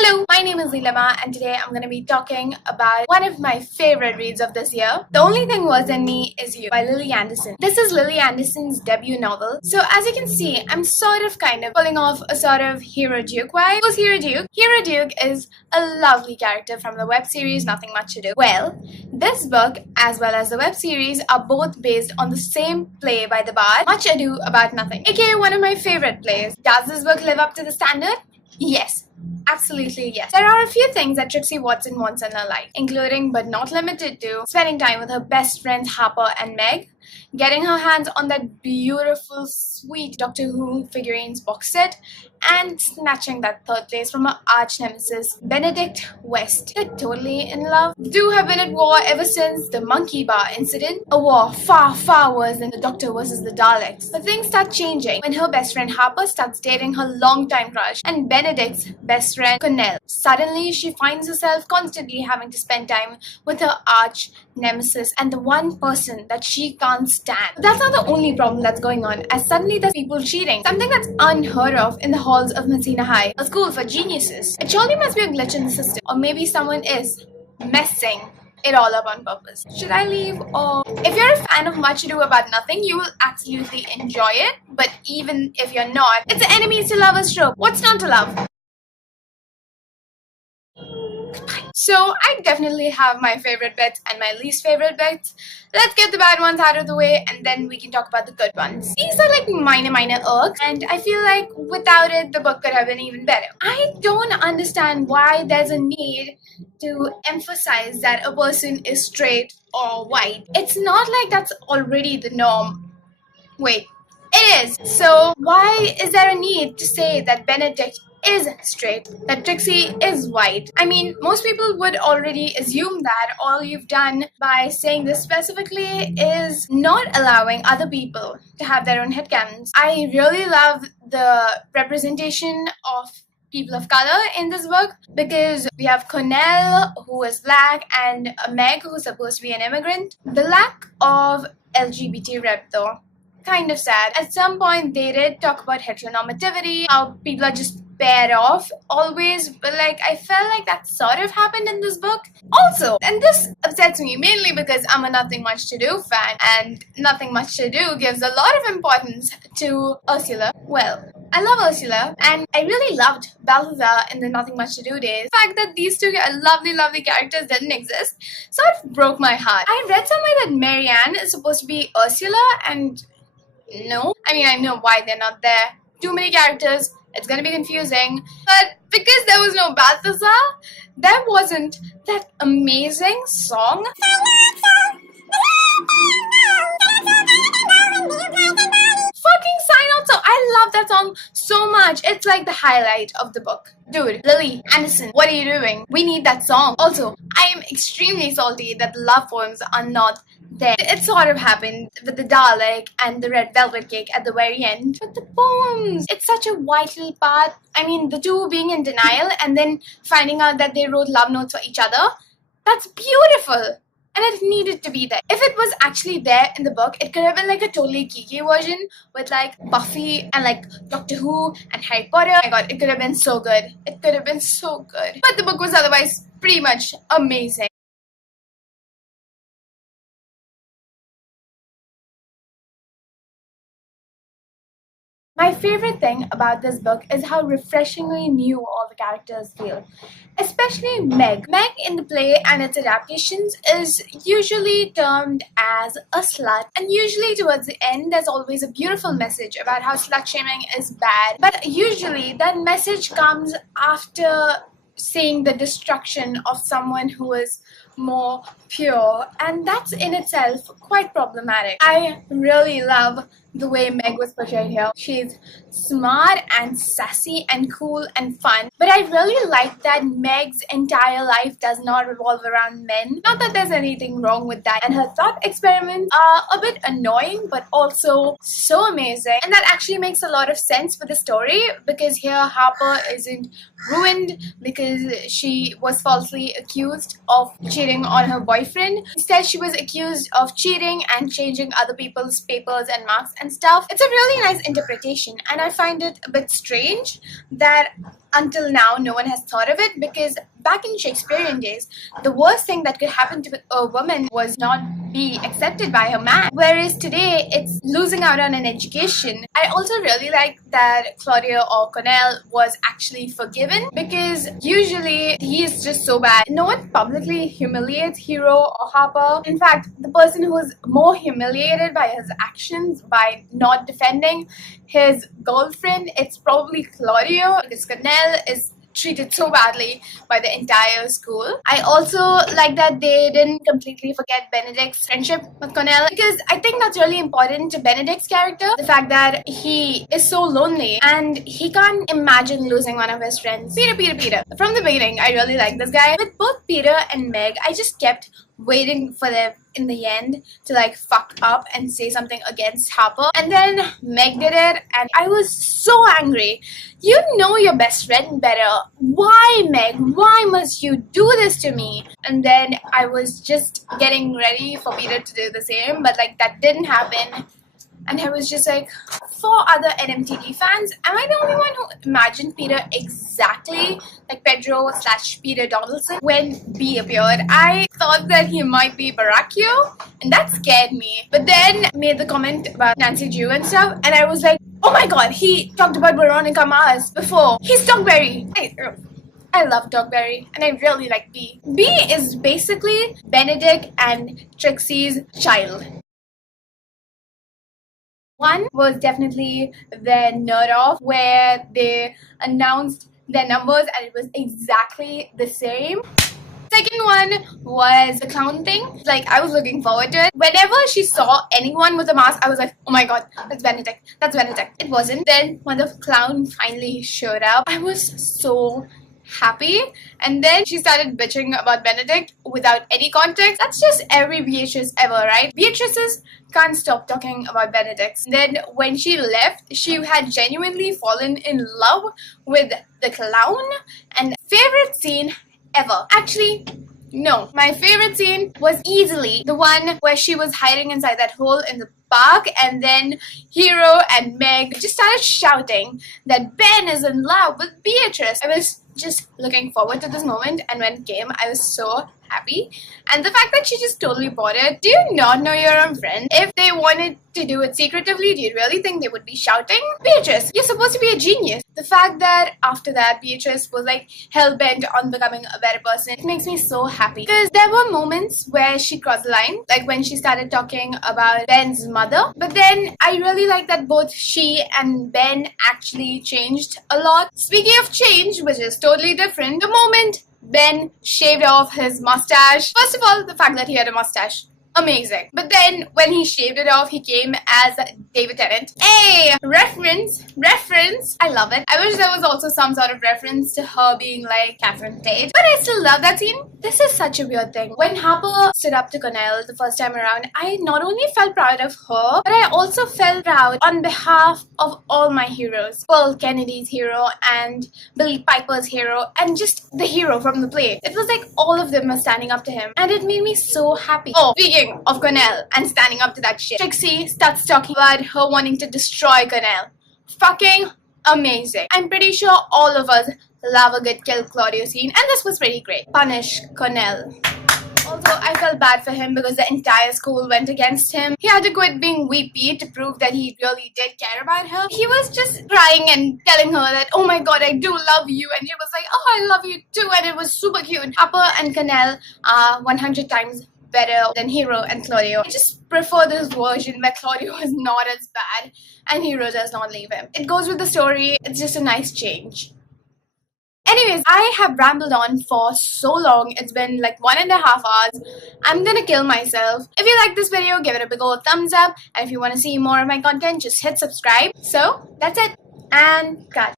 Hello, my name is Neelima and today I'm going to be talking about one of my favorite reads of this year, The Only Thing Worse Than Me Is You by Lily Anderson. This is Lily Anderson's debut novel. So as you can see, I'm sort of pulling off a sort of Hero Duke vibe. Who's Hero Duke? Hero Duke is a lovely character from the web series Nothing Much to Do. Well, this book as well as the web series are both based on the same play by the bard, Much Ado About Nothing, aka one of my favorite plays. Does this book live up to the standard? Yes. Absolutely yes. There are a few things that Trixie Watson wants in her life, including but not limited to spending time with her best friends Harper and Meg, getting her hands on that beautiful, sweet Doctor Who figurines box set, and snatching that third place from her arch nemesis Benedict West. They're totally in love. The two have been at war ever since the monkey bar incident, a war far, far worse than the Doctor versus the Daleks. But things start changing when her best friend Harper starts dating her longtime crush and Benedict's best friend Connell. Suddenly, she finds herself constantly having to spend time with her arch nemesis and the one person that she can't stand. But that's not the only problem that's going on, as suddenly there's people cheating, something that's unheard of in the halls of Messina High, a school for geniuses. It surely must be a glitch in the system, or maybe someone is messing it all up on purpose. Should I leave or... If you're a fan of Much Ado About Nothing, you will absolutely enjoy it, but even if you're not, it's an enemies to lovers trope. What's not to love? So I definitely have my favorite bits and my least favorite bits. Let's get the bad ones out of the way and then we can talk about the good ones. These are like minor irks, and I feel like without it the book could have been even better. I don't understand why there's a need to emphasize that a person is straight or white. It's not like that's already the norm. Wait, it is. So why is there a need to say that Benedict is straight, that Trixie is white? I mean, most people would already assume that. All you've done by saying this specifically is not allowing other people to have their own headcanons. I really love the representation of people of color in this book, because we have Connell, who is black, and Meg, who's supposed to be an immigrant. The lack of LGBT rep, though, kind of sad. At some point they did talk about heteronormativity, how people are just paired off always, but like I felt like that sort of happened in this book also. And this upsets me mainly because I'm a Nothing Much to Do fan, and Nothing Much to Do gives a lot of importance to Ursula. Well, I love Ursula, and I really loved Balthazar in the Nothing Much to Do days. The fact that these two lovely characters didn't exist sort of broke my heart. I read somewhere that Marianne is supposed to be Ursula, and no. I mean, I know why they're not there. Too many characters, it's gonna be confusing. But because there was no Balthazar, there wasn't that amazing song. Fucking sign out song. I love that song so much. It's like the highlight of the book. Dude, Lily Anderson, what are you doing? We need that song. Also, I am extremely salty that the love poems are not there. It sort of happened with the Dalek and the red velvet cake at the very end. But the poems, it's such a vital part. I mean, the two being in denial and then finding out that they wrote love notes for each other. That's beautiful. And it needed to be there. If it was actually there in the book, it could have been like a totally geeky version with like Buffy and like Doctor Who and Harry Potter. Oh my god, it could have been so good. It could have been so good. But the book was otherwise pretty much amazing. My favorite thing about this book is how refreshingly new all the characters feel. Especially Meg. Meg in the play and its adaptations is usually termed as a slut, and usually towards the end there's always a beautiful message about how slut-shaming is bad, but usually that message comes after seeing the destruction of someone who is more pure, and that's in itself quite problematic. I really love the way Meg was portrayed here. She's smart and sassy and cool and fun, but I really like that Meg's entire life does not revolve around men. Not that there's anything wrong with that, and her thought experiments are a bit annoying but also so amazing, and that actually makes a lot of sense for the story, because here Harper isn't ruined because she was falsely accused of cheating on her boyfriend. Instead, she was accused of cheating and changing other people's papers and marks and stuff. It's a really nice interpretation, and I find it a bit strange that until now no one has thought of it, because back in Shakespearean days, the worst thing that could happen to a woman was not be accepted by her man, whereas today it's losing out on an education. I also really like that Claudio or Cornell was actually forgiven, because usually he is just so bad. No one publicly humiliates Hero or Harper. In fact, the person who is more humiliated by his actions by not defending his girlfriend, it's probably Claudio, because Cornell is treated so badly by the entire school. I also like that they didn't completely forget Benedict's friendship with Cornell, because I think that's really important to Benedict's character. The fact that he is so lonely and he can't imagine losing one of his friends. Peter. From the beginning, I really like this guy. With both Peter and Meg, I just kept waiting for them in the end to like fuck up and say something against Harper, and then Meg did it and I was so angry. You know your best friend better. Why, Meg? Why must you do this to me? And then I was just getting ready for Peter to do the same, but like that didn't happen. And I was just like, for other NMTD fans, am I the only one who imagined Peter exactly like Pedro/Peter Donaldson when B appeared? I thought that he might be Baracchio, and that scared me. But then made the comment about Nancy Drew and stuff, and I was like, oh my god, he talked about Veronica Mars before. He's Dogberry. I love Dogberry, and I really like B. B is basically Benedict and Trixie's child. One was definitely their nerd off, where they announced their numbers and it was exactly the same. Second one was the clown thing. Like, I was looking forward to it. Whenever she saw anyone with a mask, I was like, oh my god, that's Benedict. That's Benedict. It wasn't. Then when the clown finally showed up, I was so happy. And then she started bitching about Benedict without any context. That's just every Beatrice ever, right? Beatrices can't stop talking about Benedict. Then when she left, she had genuinely fallen in love with the clown. And favorite scene ever. Actually, no. My favorite scene was easily the one where she was hiding inside that hole in the park, and then Hero and Meg just started shouting that Ben is in love with Beatrice. I was just looking forward to this moment, and when it came, I was so happy. And the fact that she just totally bought it. Do you not know your own friend? If they wanted to do it secretively, do you really think they would be shouting? Beatrice, you're supposed to be a genius. The fact that after that Beatrice was like hell-bent on becoming a better person, it makes me so happy. Because there were moments where she crossed the line, like when she started talking about Ben's mother. But then I really like that both she and Ben actually changed a lot. Speaking of change, which is totally different, the moment Ben shaved off his mustache. First of all, the fact that he had a mustache. Amazing. But then when he shaved it off, he came as David Tennant. Hey! Reference! I love it. I wish there was also some sort of reference to her being like Catherine Tate. But I still love that scene. This is such a weird thing. When Harper stood up to Cornell the first time around, I not only felt proud of her, but I also felt proud on behalf of all my heroes. Pearl Kennedy's hero and Billy Piper's hero and just the hero from the play. It was like all of them were standing up to him, and it made me so happy. Oh, speaking of Cornell and standing up to that shit, Trixie starts talking about her wanting to destroy Cornell. Fucking amazing. I'm pretty sure all of us love a good kill Claudio scene, and this was pretty great. Punish Cornell. Also, I felt bad for him because the entire school went against him. He had to quit being weepy to prove that he really did care about her. He was just crying and telling her that, oh my god, I do love you. And she was like, oh, I love you too. And it was super cute. Harper and Cornell are 100 times better than Hero and Claudio. I just prefer this version where Claudio is not as bad and Hero does not leave him. It goes with the story. It's just a nice change. Anyways, I have rambled on for so long. It's been like 1.5 hours. I'm gonna kill myself. If you like this video, give it a big old thumbs up. And if you want to see more of my content, just hit subscribe. So, that's it. And cut.